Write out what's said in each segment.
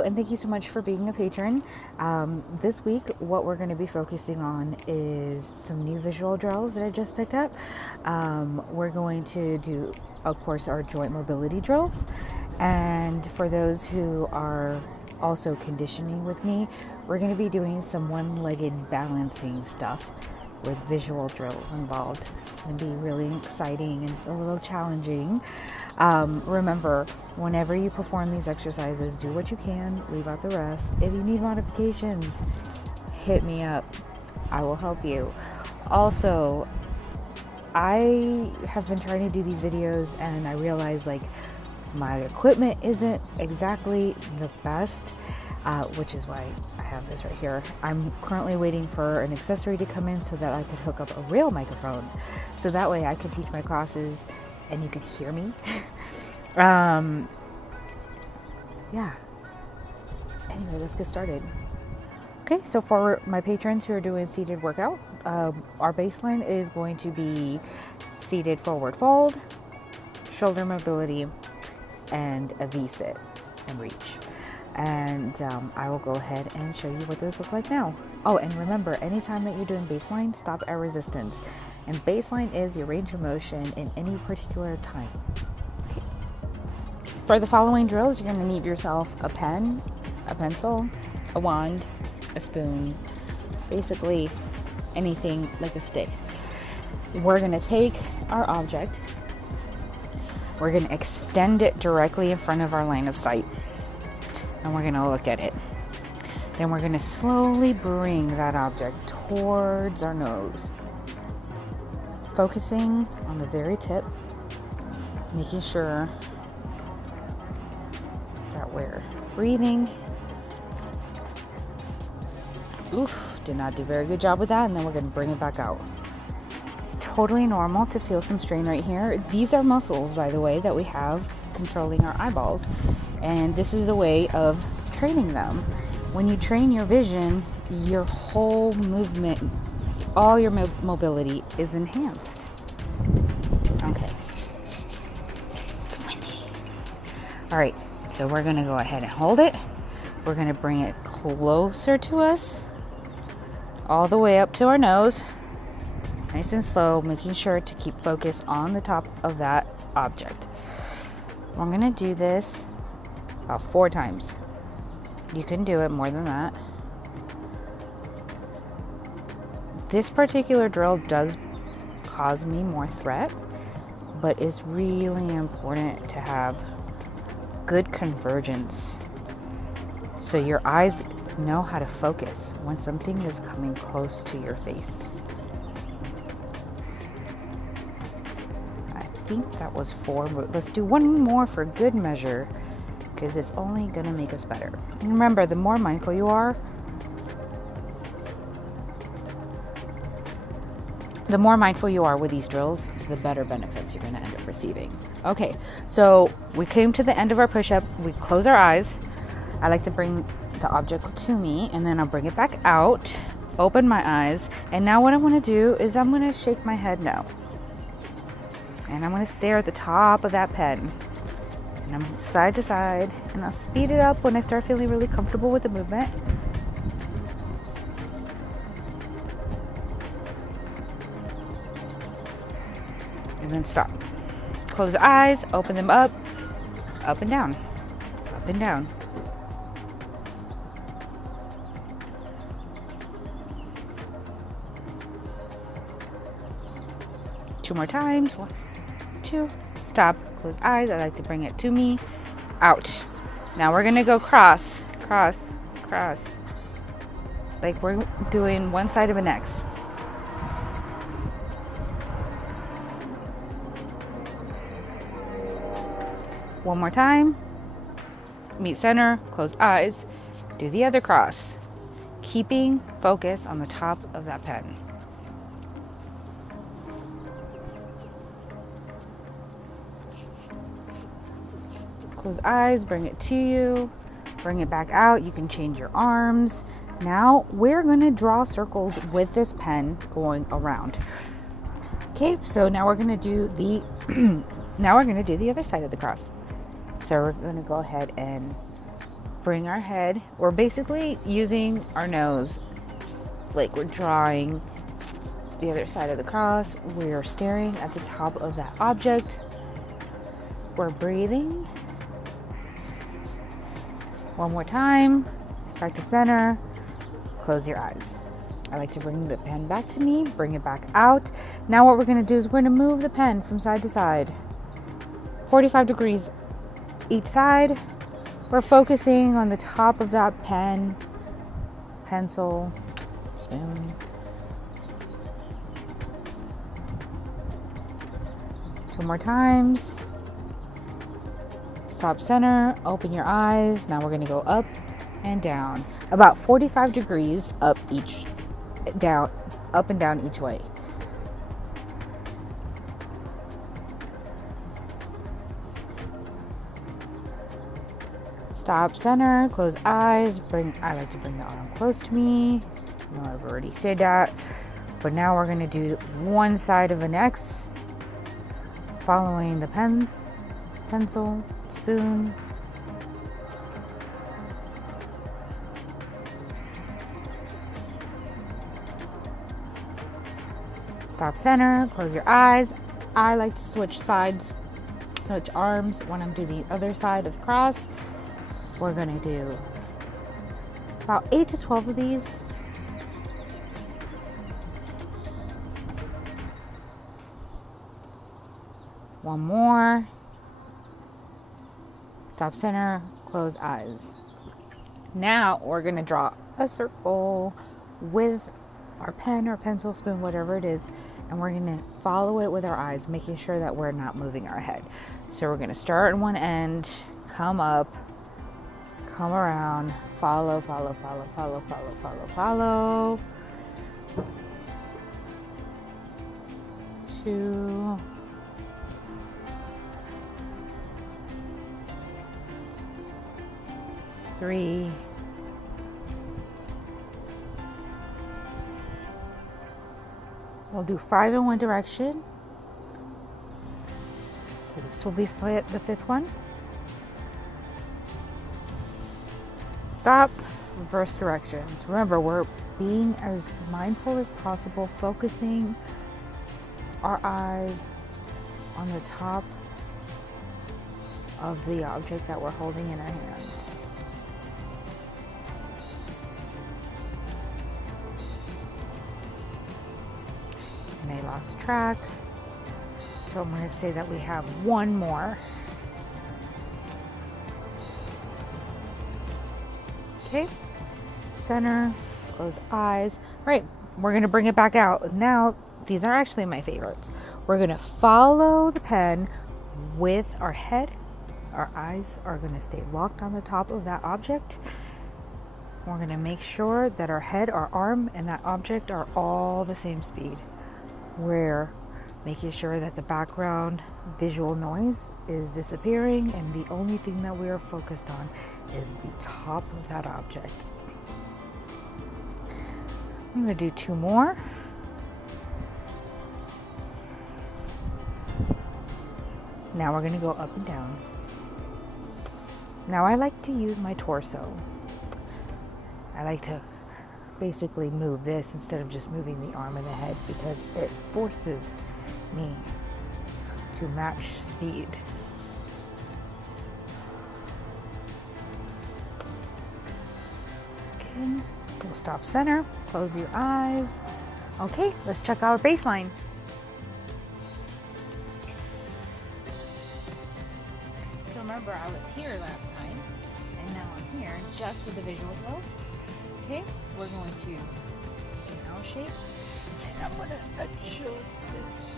Hello, and thank you so much for being a patron. This week, what we're going to be focusing on is some new visual drills that I just picked up. We're going to do, of course, our joint mobility drills. And for those who are also conditioning with me, we're going to be doing some one-legged balancing stuff with visual drills involved. It's going to be really exciting and a little challenging. Remember, whenever you perform these exercises, do what you can, leave out the rest. If you need modifications, hit me up. I will help you. Also, I have been trying to do these videos and I realize my equipment isn't exactly the best, which is why I have this right here. I'm currently waiting for an accessory to come in so that I could hook up a real microphone. So that way I can teach my classes and you can hear me. Yeah. Anyway, let's get started. Okay, so for my patrons who are doing seated workout, our baseline is going to be seated forward fold, shoulder mobility, and a V-sit and reach. And I will go ahead and show you what those look like now. Oh, and remember, anytime that you're doing baseline, stop at resistance. And baseline is your range of motion in any particular time. Okay. For the following drills, you're going to need yourself a pen, a pencil, a wand, a spoon, basically anything like a stick. We're going to take our object, we're going to extend it directly in front of our line of sight, and we're going to look at it. Then we're going to slowly bring that object towards our nose, focusing on the very tip, making sure that we're breathing. Oof, did not do a very good job with that. And then we're going to bring it back out. It's totally normal to feel some strain right here. These are muscles, by the way, that we have controlling our eyeballs. And this is a way of training them. When you train your vision, your whole movement, all your mobility is enhanced. Okay. It's windy. All right, so we're going to go ahead and hold it. We're going to bring it closer to us, all the way up to our nose, nice and slow, making sure to keep focus on the top of that object. We're going to do this about 4 times. You can do it more than that. This particular drill does cause me more threat, but it's really important to have good convergence so your eyes know how to focus when something is coming close to your face. I think that was 4. Let's do one more for good measure, because it's only going to make us better. And remember, the more mindful you are, with these drills, the better benefits you're going to end up receiving. Okay, so we came to the end of our push-up. We close our eyes. I like to bring the object to me, and then I'll bring it back out, open my eyes, and now what I want to do is I'm going to shake my head no. And I'm going to stare at the top of that pen. And I'm side to side, and I'll speed it up when I start feeling really comfortable with the movement. And then stop. Close the eyes, open them up and down, up and down. Two more times. 1, 2. Stop. Close eyes. I like to bring it to me. Out. Now we're going to go cross, cross, cross. Like we're doing one side of an X. One more time. Meet center. Close eyes. Do the other cross. Keeping focus on the top of that pen. Close eyes, bring it to you, bring it back out. You can change your arms. Now we're going to draw circles with this pen going around. Okay, so now we're going to do the other side of the cross. So we're going to go ahead and bring our head. We're basically using our nose like we're drawing the other side of the cross. We're staring at the top of that object. We're breathing. One more time. Back to center. Close your eyes. I like to bring the pen back to me, bring it back out. Now what we're going to do is we're going to move the pen from side to side. 45 degrees each side. We're focusing on the top of that pen, pencil, spoon. Two more times. Stop center, open your eyes. Now we're going to go up and down. About 45 degrees up and down each way. Stop center, close eyes. I like to bring the arm close to me. I know I've already said that. But now we're going to do one side of an X, following the pen, pencil, spoon. Stop center, close your eyes. I like to switch sides, switch arms when I'm doing the other side of the cross. We're gonna do about 8 to 12 of these. One more. Stop center, close eyes. Now we're gonna draw a circle with our pen or pencil, spoon, whatever it is, and we're gonna follow it with our eyes, making sure that we're not moving our head. So we're gonna start on one end, come up, come around, follow, follow, follow, follow, follow, follow, follow. 2, 3, 'We'll do 5 in one direction. So this will be the 5th one. Stop, reverse directions. Remember, we're being as mindful as possible, focusing our eyes on the top of the object that we're holding in our hands. And I lost track, so I'm going to say that we have one more. Okay, center, close eyes. Right, we're going to bring it back out. Now, these are actually my favorites. We're going to follow the pen with our head. Our eyes are going to stay locked on the top of that object. We're going to make sure that our head, our arm, and that object are all the same speed. We're making sure that the background visual noise is disappearing, and the only thing that we are focused on is the top of that object. I'm going to do 2 more. Now we're going to go up and down. Now I like to use my torso. I like to basically move this instead of just moving the arm and the head, because it forces me to match speed. Okay, we'll stop center, close your eyes. Okay, let's check out our baseline. So remember, I was here last time, and now I'm here just with the visual drills. Okay, we're going to do an L shape, and I'm going to adjust this.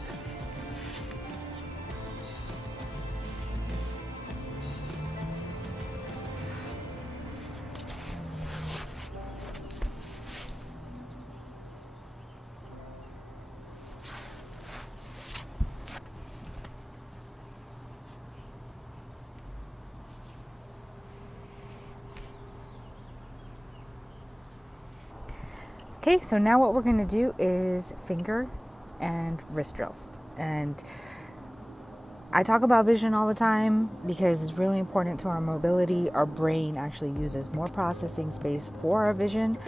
Okay, so now what we're going to do is finger and wrist drills. And I talk about vision all the time because it's really important to our mobility. Our brain actually uses more processing space for our vision,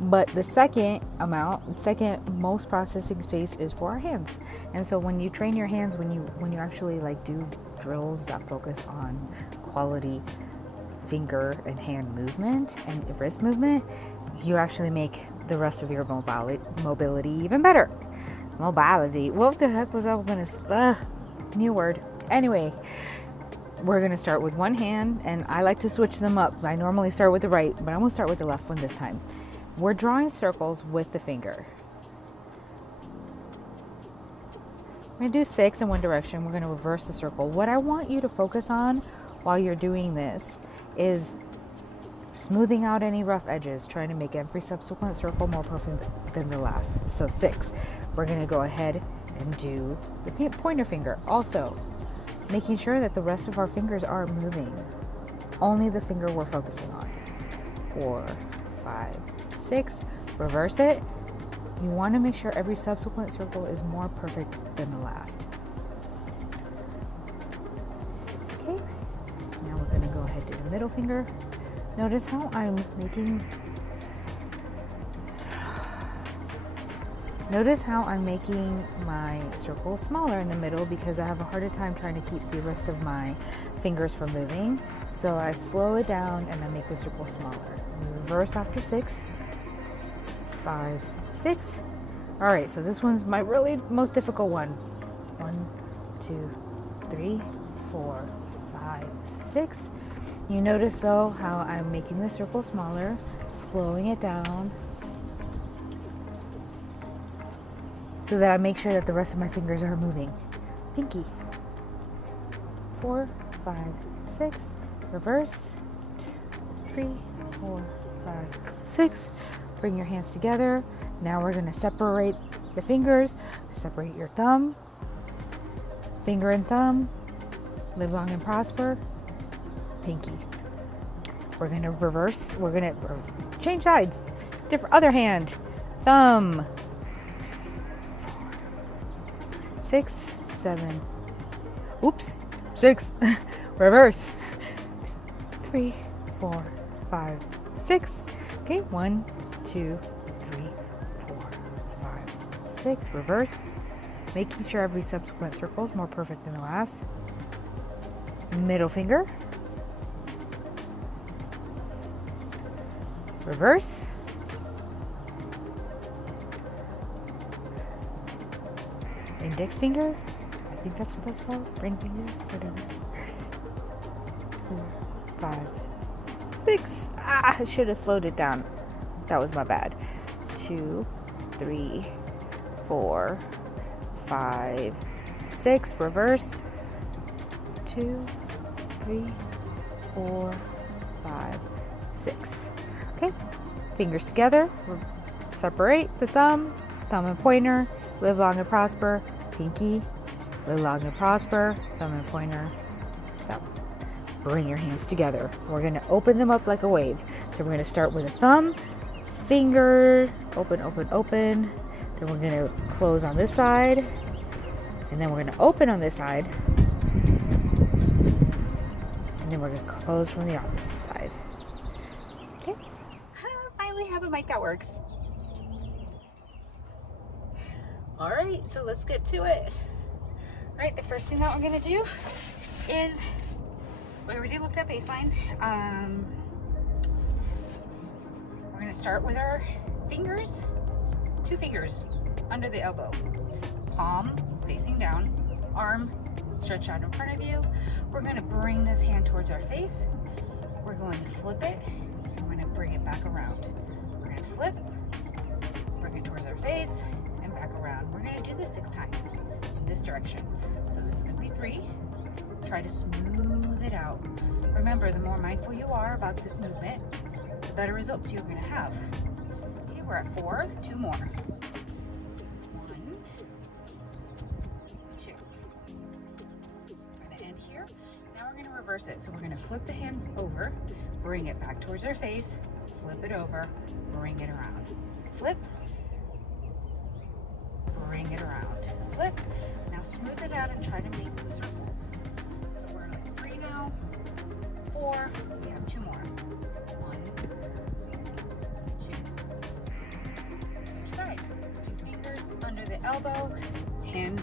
but the second most processing space is for our hands. And so when you train your hands, when you actually like do drills that focus on quality finger and hand movement and wrist movement, you actually make the rest of your mobility even better. Mobility. What the heck was I going to? New word. Anyway, we're going to start with one hand, and I like to switch them up. I normally start with the right, but I'm going to start with the left one this time. We're drawing circles with the finger. We're going to do 6 in one direction. We're going to reverse the circle. What I want you to focus on while you're doing this is smoothing out any rough edges, trying to make every subsequent circle more perfect than the last. So 6. We're going to go ahead and do the pointer finger. Also, making sure that the rest of our fingers are moving. Only the finger we're focusing on. 4, 5, 6. Reverse it. You want to make sure every subsequent circle is more perfect than the last. Okay. Now we're going to go ahead and do the middle finger. Notice how I'm making my circle smaller in the middle because I have a harder time trying to keep the rest of my fingers from moving. So I slow it down and I make the circle smaller. Reverse after 6, 5, 6. All right, so this one's my really most difficult one. 1, 2, 3, 4, 5, 6. You notice though how I'm making the circle smaller, slowing it down, so that I make sure that the rest of my fingers are moving. Pinky. 4, 5, 6. Reverse. 3, 4, 5, 6. Bring your hands together. Now we're going to separate the fingers. Separate your thumb. Finger and thumb. Live long and prosper. Pinky. We're going to reverse. We're going to change sides. Other hand. Thumb. 6, 7. Oops. 6. Reverse. 3, 4, 5, 6. Okay. 1, 2, 3, 4, 5, 6. Reverse. Making sure every subsequent circle is more perfect than the last. Middle finger. Reverse. Index finger. I think that's what that's called. Ring finger. Whatever. 4, 5, 6. I should have slowed it down. That was my bad. 2, 3, 4, 5, 6. Reverse. 2, 3, 4, 5, 6. Okay. Fingers together. Separate the thumb and pointer. Live long and prosper. Pinky. Live long and prosper. Thumb and pointer. Thumb. Bring your hands together. We're going to open them up like a wave. So we're going to start with a thumb, finger, open, open, open. Then we're going to close on this side. And then we're going to open on this side. And then we're going to close from the opposite side. Okay. Finally have a mic that works. All right, so let's get to it. All right, the first thing that we're gonna do is, we already looked at baseline. We're gonna start with our fingers, 2 fingers under the elbow. Palm facing down, arm stretched out in front of you. We're gonna bring this hand towards our face. We're going to flip it, and we're gonna bring it back around. We're gonna flip, bring it towards our face, and back around. We're gonna do this 6 times in this direction. So this is gonna be 3. Try to smooth it out. Remember, the more mindful you are about this movement, the better results you're gonna have. Okay, we're at 4, 2 more. 1, 2. We're gonna end here. Now we're gonna reverse it. So we're gonna flip the hand over, bring it back towards our face, flip it over, bring it around. Flip, bring it around. Flip. Now smooth it out and try to make circles. So we're like 3 now, 4, we have 2 more. 1, 2. Switch sides. 2 fingers under the elbow, hand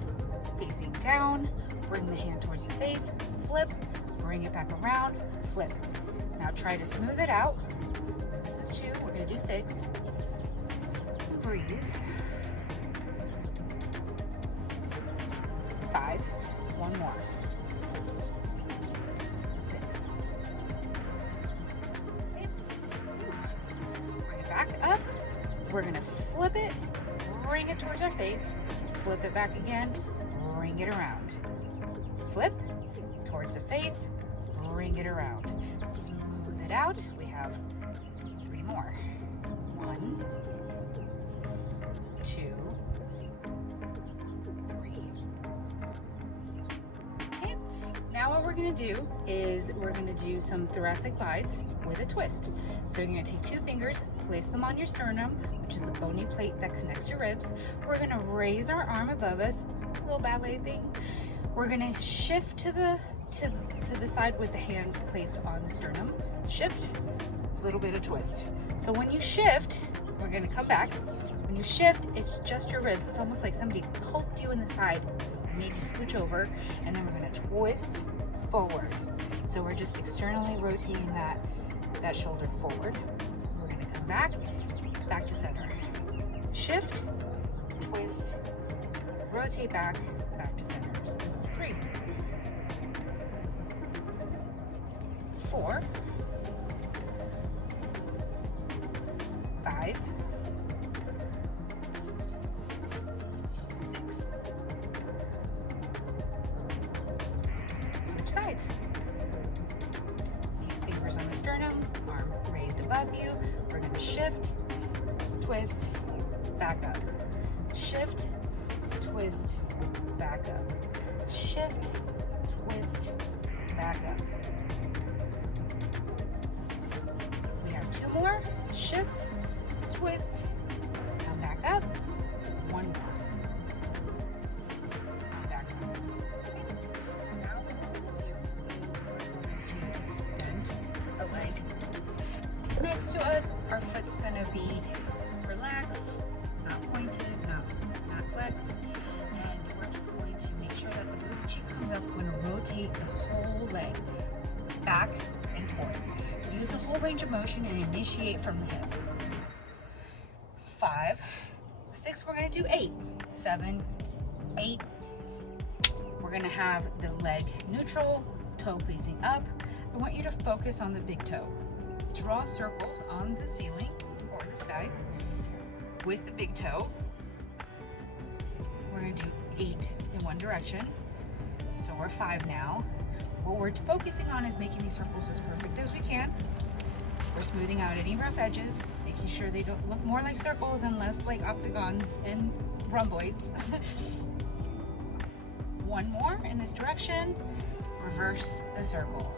facing down, bring the hand towards the face, flip, bring it back around, flip. Now try to smooth it out. So this is 2, we're gonna do 6. Breathe. 5, 1 more. 6. Okay. Bring it back up. We're gonna flip it, bring it towards our face, flip it back again, bring it around. Flip, towards the face, bring it around. Smooth it out. We have 3 more. 1, 2, 3. Okay, now what we're gonna do is we're gonna do some thoracic glides with a twist. So you're gonna take 2 fingers, place them on your sternum, which is the bony plate that connects your ribs. We're gonna raise our arm above us, a little ballet thing. We're gonna shift to the side with the hand placed on the sternum. Shift, a little bit of twist. So when you shift, we're gonna come back. When you shift, it's just your ribs. It's almost like somebody poked you in the side, made you scooch over, and then we're gonna twist forward. So we're just externally rotating that shoulder forward. We're gonna come back to center. Shift, twist, rotate back to center. So this is 3. 4, 5, 6. Switch sides. Fingers on the sternum, arm raised above you. We're going to shift, twist, back up. Shift, twist, back up. Shift, twist, back up. We have 2 more. Shift, twist, come back up. 1 more. Come back up. Now what we're going to do is we're going to extend a leg. Next to us, our foot's going to be relaxed, not pointed, not flexed. And we're just going to make sure that the booty cheek comes up. We're going to rotate the whole leg back and forth. Use the whole range of motion and initiate from the hip. 5, 6, we're going to do 8, 7, 8. We're going to have the leg neutral, toe facing up. I want you to focus on the big toe. Draw circles on the ceiling or the sky with the big toe. We're going to do 8 in one direction. So we're 5 now. What we're focusing on is making these circles as perfect as we can. We're smoothing out any rough edges, making sure they don't look more like circles and less like octagons and rhomboids. 1 more in this direction. Reverse the circle.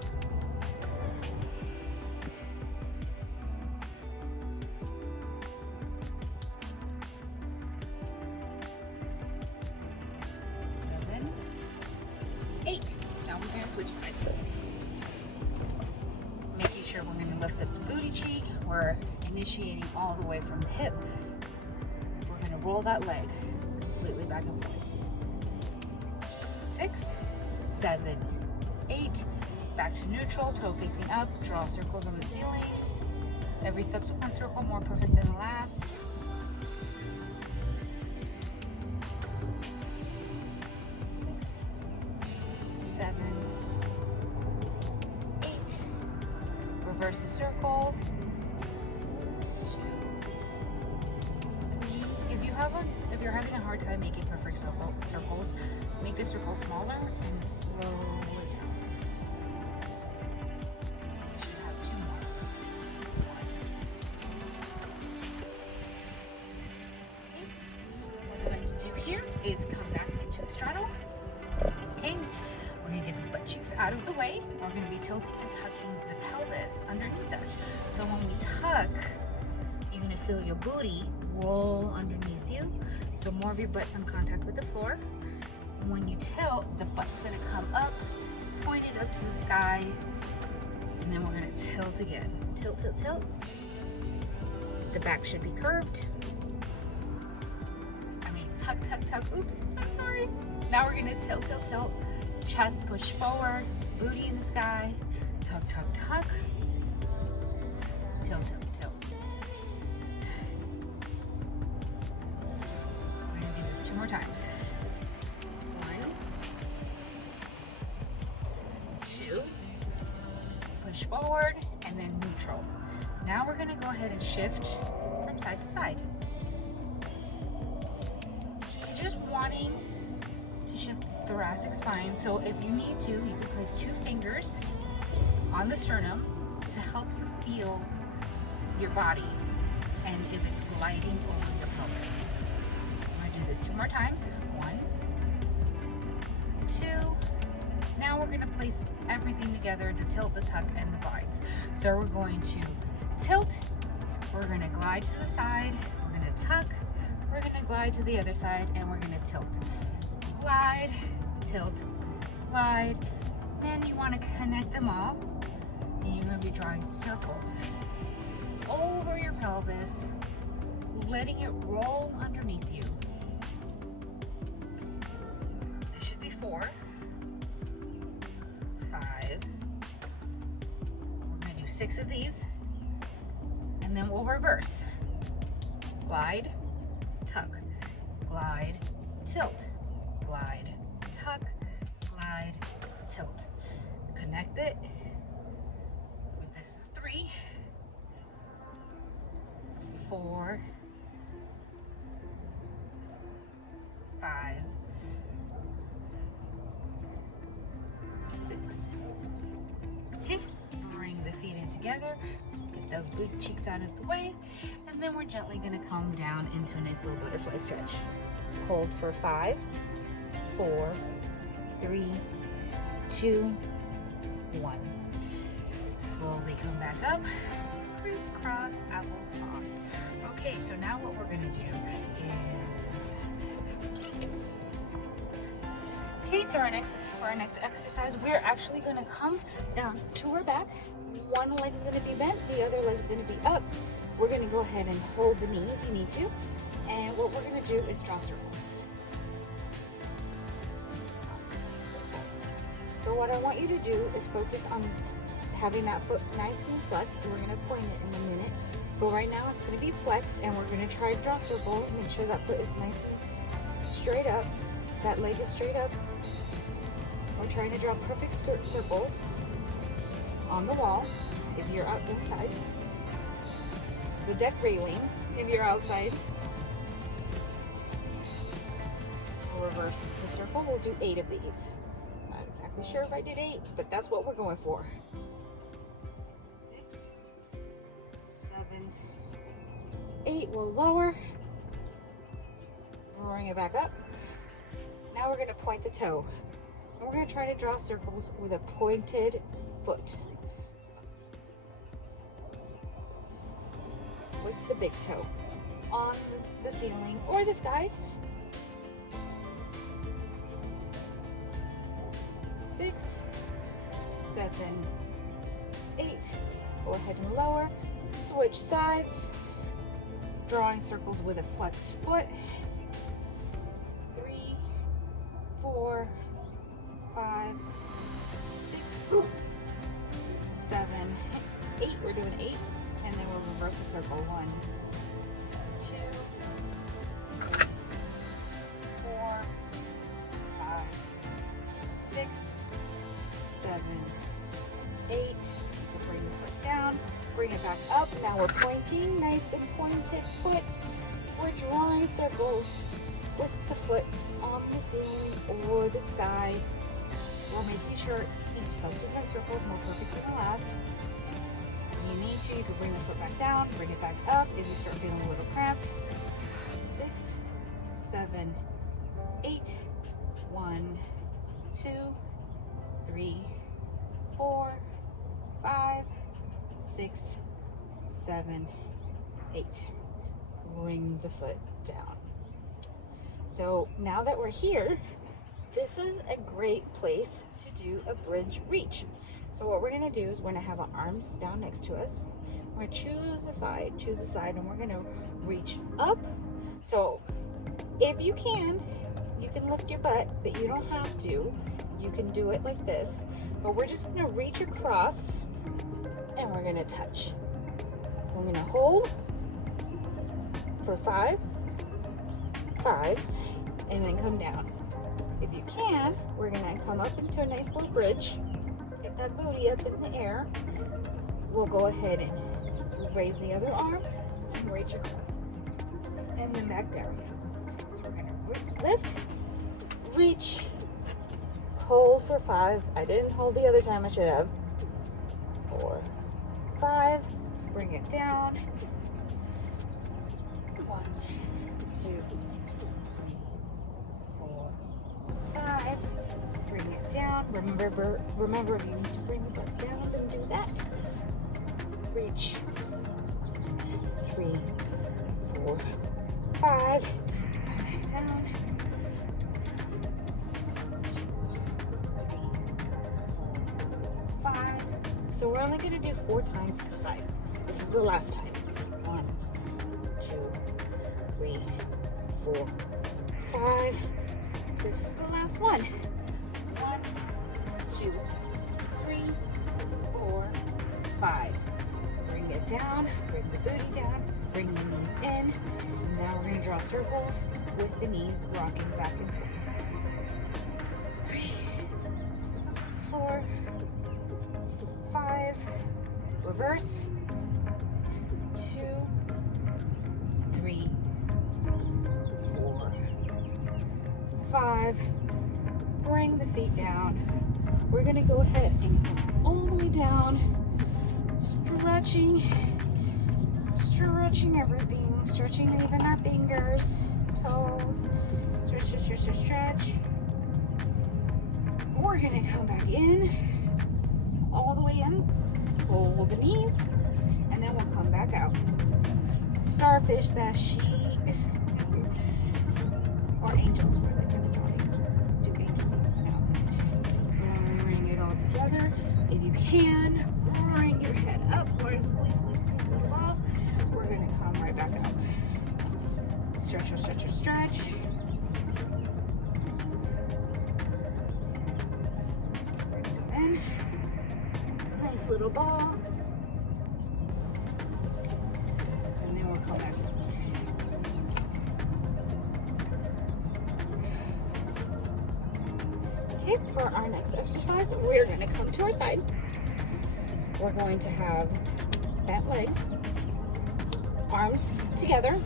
Now we're going to switch sides. Making sure we're going to lift up the booty cheek. We're initiating all the way from the hip. We're going to roll that leg completely back and forth. 6, 7, 8. Back to neutral, toe facing up. Draw circles on the ceiling. Every subsequent circle more perfect than the last. 7, 8. Reverse the circle. 2, 3. If you're having a hard time making perfect circles, make the circle smaller and slow it down. You should have 2 more. 1, 2. Okay. What I'd like to do here is come back into a straddle. Okay. We're going to get the butt cheeks out of the way. We're going to be tilting and tucking the pelvis underneath us. So when we tuck, you're going to feel your booty roll underneath you. So more of your butt's in contact with the floor. And when you tilt, the butt's gonna come up, pointed up to the sky, and then we're gonna tilt again. Tilt, tilt, tilt. The back should be curved. Tuck, tuck, tuck. Oops, I'm sorry. Now we're gonna tilt, tilt, tilt. Chest push forward, booty in the sky. Tuck, tuck, tuck. Tilt, tilt, tilt. We're gonna do this 2 more times. 1, 2. Push forward and then neutral. Now we're gonna go ahead and shift from side to side. Just wanting to shift the thoracic spine. So if you need to, you can place 2 fingers on the sternum to help you feel your body and if it's gliding over the pelvis. I'm gonna do this 2 more times. 1, 2. Now we're gonna place everything together, the tilt, the tuck, and the glides. So we're going to tilt, we're gonna glide to the side, we're gonna tuck, we're gonna glide to the other side, and we're gonna tilt. Glide, tilt, glide. Then you wanna connect them all, and you're gonna be drawing circles over your pelvis, letting it roll underneath you. This should be 4, 5. We're gonna do 6 of these, and then we'll reverse. Glide, tuck, glide, tilt, glide, tuck, glide, tilt. Connect it with this 3, 4, 5, 6. Okay, bring the feet in together, get those booty cheeks out of the way, and then we're gently gonna come down into a nice little butterfly stretch. Hold for 5, 4, 3, 2, 1. Slowly come back up, crisscross applesauce. Okay, so now what we're gonna do is, okay, so for our next exercise, we're actually gonna come down to our back. One leg is gonna be bent, the other leg is gonna be up. We're gonna go ahead and hold the knee if you need to. And what we're gonna do is draw circles. So what I want you to do is focus on having that foot nice and flexed. We're gonna point it in a minute. But right now it's gonna be flexed, and we're gonna try to draw circles. Make sure that foot is nice and straight up. That leg is straight up. We're trying to draw perfect circles on the wall if you're out inside. The deck railing if you're outside. We'll reverse the circle. We'll do 8 of these. Not exactly sure if I did 8, but that's what we're going for. 6, 7, 8. We'll lower. Bring it back up. Now we're going to point the toe. And we're going to try to draw circles with a pointed foot. With the big toe on the ceiling or the sky. 6, 7, 8. Go ahead and lower. Switch sides. Drawing circles with a flexed foot. 3, 4, 5, 6, 7, 8. We're doing 8. And then we'll reverse the circle. 1, 2, 3, 4, 5, 6, 7, 8. We'll bring the foot down, bring it back up. Now we're pointing, nice and pointed foot. We're drawing circles with the foot on the ceiling or the sky. We're making sure each subsequent circle is more perfect than the last. If you need to, you can bring the foot back down, bring it back up if you start feeling a little cramped. 6, 7, 8. 1, 2, 3, 4, 5, 6, 7, 8. Bring the foot down. So now that we're here, this is a great place to do a bridge reach. So what we're gonna do is we're gonna have our arms down next to us. We're gonna choose a side, and we're gonna reach up. So if you can lift your butt, but you don't have to. You can do it like this, but we're just gonna reach across and we're gonna touch. We're gonna hold for 5, and then come down. If you can, we're gonna come up into a nice little bridge, get that booty up in the air. We'll go ahead and raise the other arm and reach across, and then back down. So we're gonna lift, reach, hold for 5. I didn't hold the other time, I should have. 4, 5, bring it down. 1, 2, 4, 5, bring it down. Remember if you need to bring the butt down, then do that. Reach. 3, 4, 5, down. 5. So we're only going to do 4 times each side. This is the last time. 1, 2, 3, 4, 5. This is the last one. 1, 2, 3, 4, 5. Bring it down, bring the booty down, bring the knees in. And now we're going to draw circles with the knees rocking back and forth. 3, 4, 5, reverse, 2, 3, 4, 5, bring the feet down. We're gonna go ahead and come all the way down, stretching everything, stretching even our fingers, toes, stretch. We're gonna come back in, all the way in, hold the knees, and then we'll come back out. Starfish, that sheep, or angels, we're like gonna do angels in the snow. Bring it all together. If you can, bring your head up, or squeeze the ball. We're gonna come right back out. Stretch. And nice little ball. And then we'll come back. Okay, for our next exercise, we're going to come to our side. We're going to have bent legs, arms together.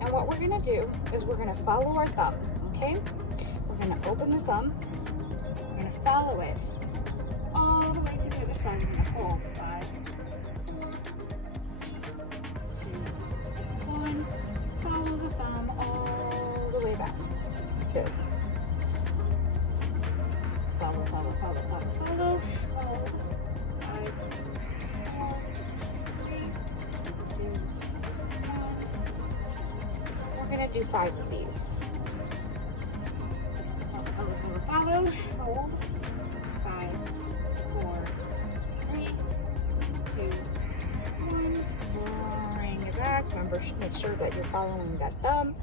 And what we're going to do is we're going to follow our thumb, okay? We're going to open the thumb. We're going to follow it all the way to the other side. We're going to hold 5, 2, 1. Follow the thumb all the way back. Good. Follow. Hold. 5, 4, 3, 2, 1. We're going to do 5 of these. Follow. Hold. 5, 4, 3, 2, 1. Bring it back. Remember, make sure that you're following that thumb.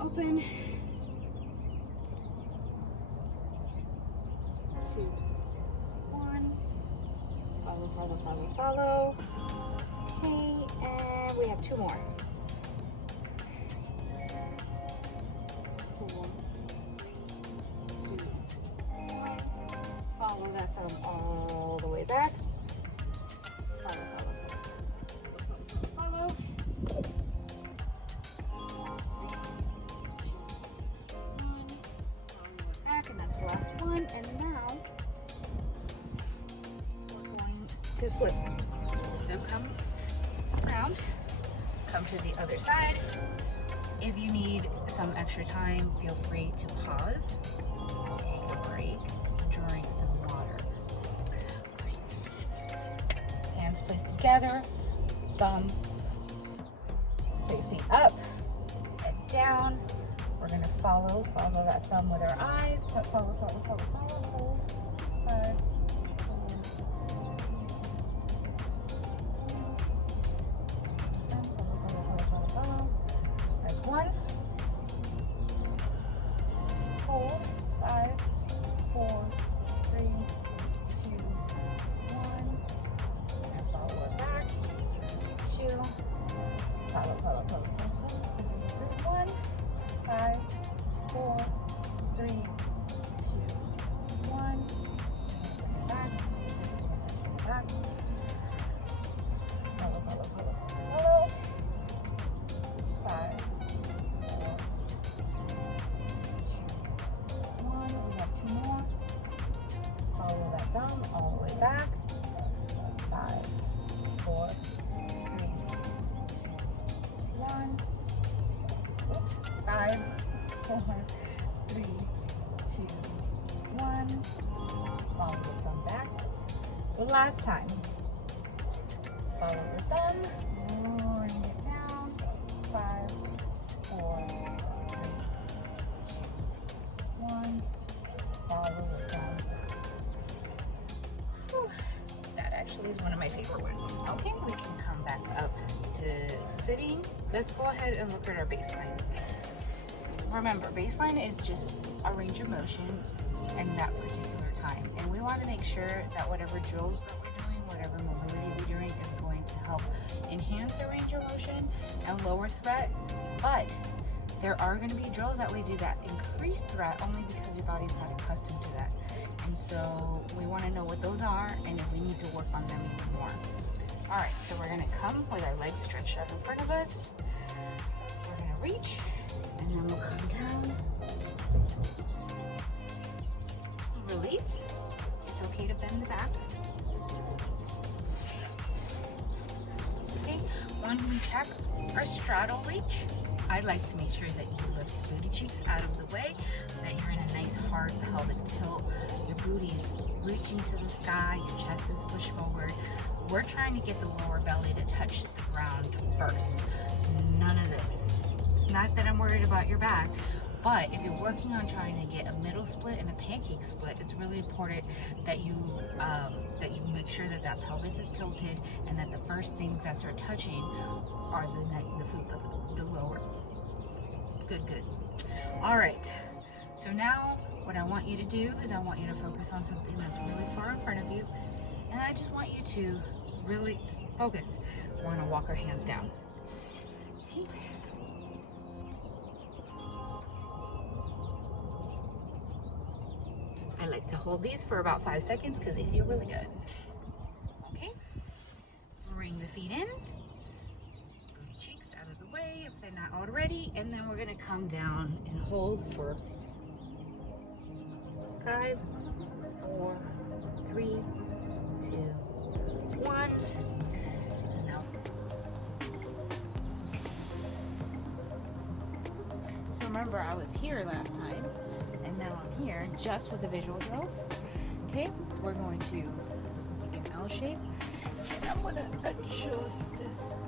Open. 2, 1. Follow. Okay, and we have 2 more. 4, 3, 2, 1. Follow that thumb all the way back. Follow. 3, 2, 1. Back, and that's the last one. And now we're going to flip. So come around, come to the other side. If you need some extra time, feel free to pause, take a break, drink some water. Hands placed together, thumb facing up, down. We're gonna follow that thumb with our eyes. Follow. 5, 4, follow. That's 1. Hold. 5, 4, 3, 2, 1. And follow it back. 2. Follow. 1, 5, 4, 3, 2, 1. Back. Follow. 5, 4, 2, 1. We have 2 more. Follow that thumb all the way back. 5, 4, 3, 2, 1. Oops. 5, 4, 3, 2, 1. Follow the thumb back. The last time. Follow the thumb. Bring it down. 5, 4, 3, 2, 1. Follow the thumb. Whew. That actually is one of my favorite ones. Okay, we can come back up to sitting. Let's go ahead and look at our baseline. Remember, baseline is just a range of motion in that particular time. And we want to make sure that whatever drills that we're doing, whatever mobility we're doing is going to help enhance our range of motion and lower threat. But there are going to be drills that we do that increase threat only because your body's not accustomed to that. And so we want to know what those are and if we need to work on them even more. All right, so we're going to come with our legs stretched out in front of us. We're going to reach, and then we'll come down. Release. It's okay to bend the back. Okay, when we check our straddle reach, I'd like to make sure that you lift the booty cheeks out of the way, that you're in a nice hard pelvic tilt. Your booty's reaching to the sky, your chest is pushed forward. We're trying to get the lower belly to touch the ground first. None of this. It's not that I'm worried about your back, but if you're working on trying to get a middle split and a pancake split, it's really important that you make sure that that pelvis is tilted and that the first things that start touching are the foot, the lower. Good. All right. So now what I want you to do is I want you to focus on something that's really far in front of you, and I just want you to really focus. We're going to walk our hands down. I like to hold these for about 5 seconds because they feel really good. Okay, bring the feet in, booty cheeks out of the way if they're not already, and then we're gonna come down and hold for 5, 4, 3, 2, 1. And now. So remember, I was here last time. And now I'm here just with the visual drills. Okay, we're going to make an L shape, and I'm gonna adjust this.